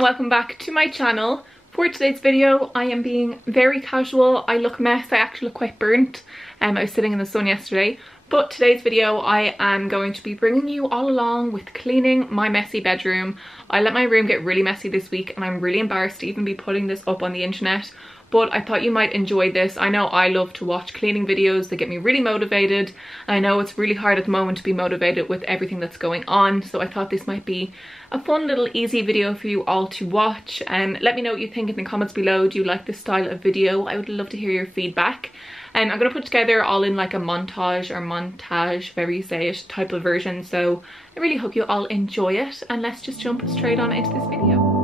and welcome back to my channel. For today's video I am being very casual. I look a mess, I actually look quite burnt. I was sitting in the sun yesterday. But today's video I am going to be bringing you all along with cleaning my messy bedroom. I let my room get really messy this week and I'm really embarrassed to even be putting this up on the internet. But I thought you might enjoy this. I know I love to watch cleaning videos, they get me really motivated. I know it's really hard at the moment to be motivated with everything that's going on, so I thought this might be a fun little easy video for you all to watch. Let me know what you think in the comments below. Do you like this style of video? I would love to hear your feedback. I'm going to put together all in like a montage, however you say it, type of version. So I really hope you all enjoy it, and let's just jump straight on into this video.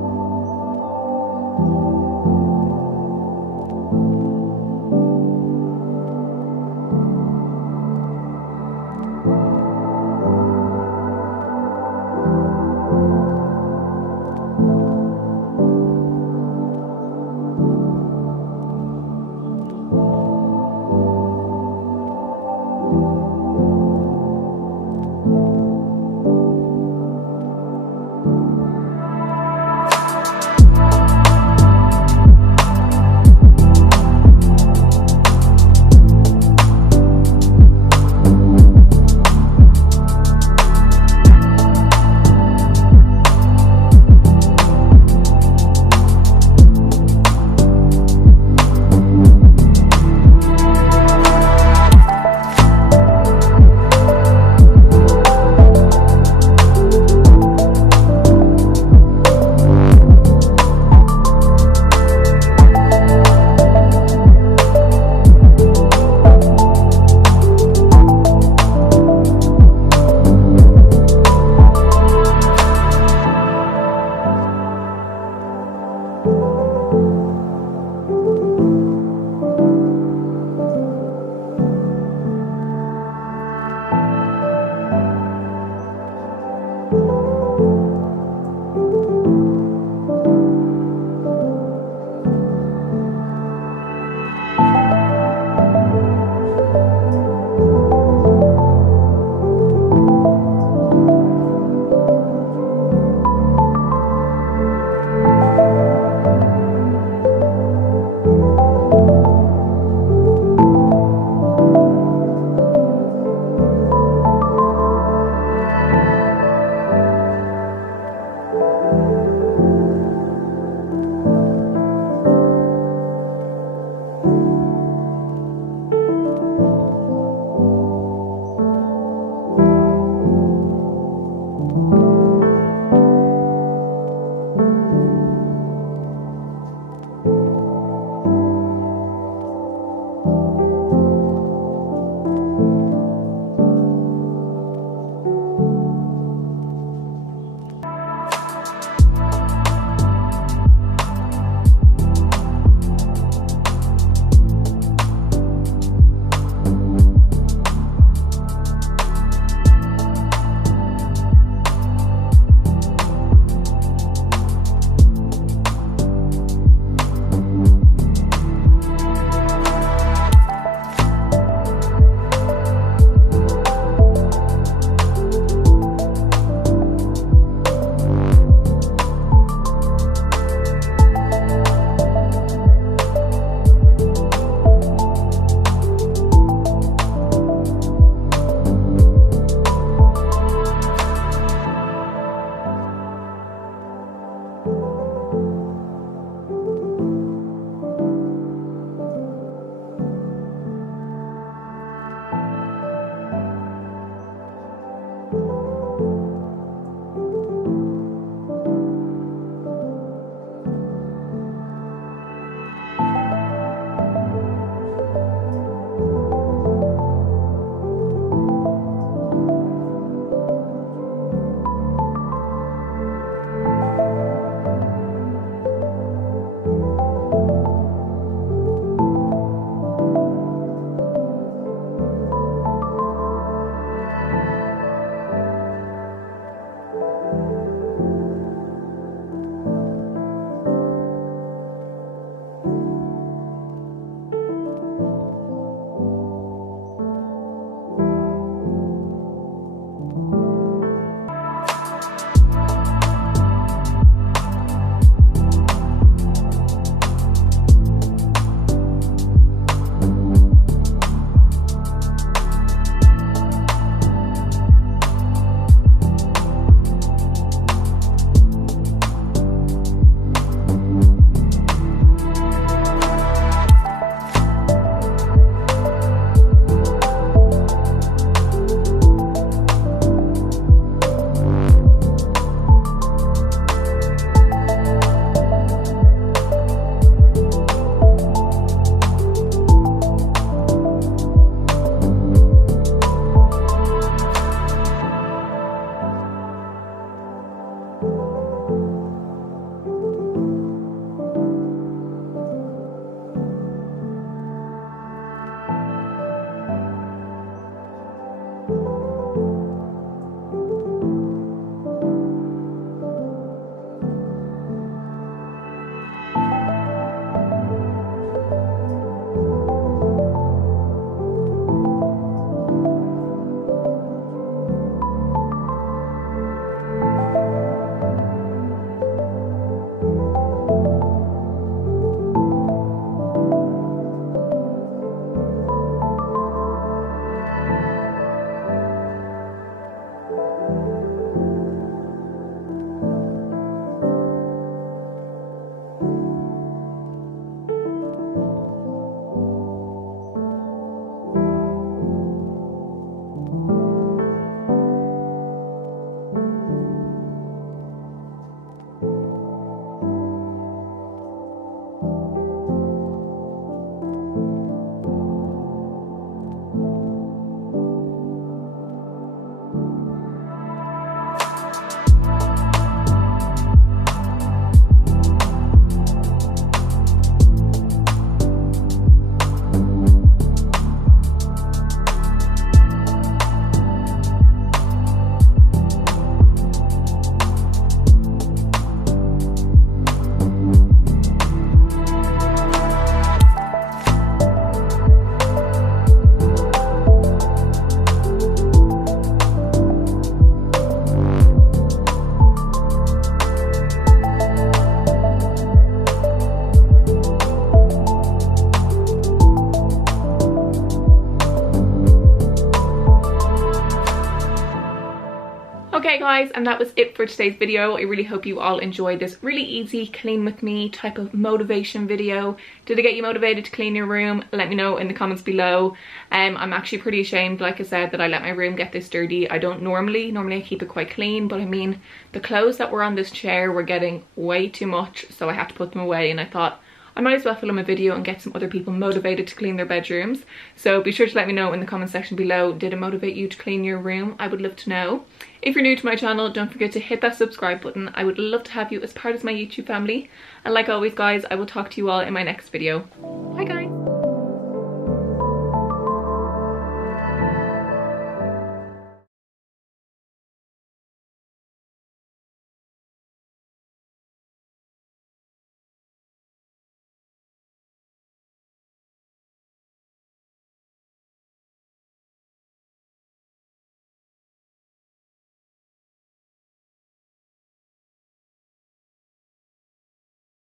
Okay guys, and that was it for today's video. I really hope you all enjoyed this really easy clean with me type of motivation video. Did it get you motivated to clean your room? Let me know in the comments below. I'm actually pretty ashamed, like I said, that I let my room get this dirty. I don't normally I keep it quite clean, but I mean the clothes that were on this chair were getting way too much, so I had to put them away, and I thought I might as well film a video and get some other people motivated to clean their bedrooms. So be sure to let me know in the comment section below, did it motivate you to clean your room? I would love to know. If you're new to my channel, don't forget to hit that subscribe button. I would love to have you as part of my YouTube family. And like always guys, I will talk to you all in my next video. Bye guys.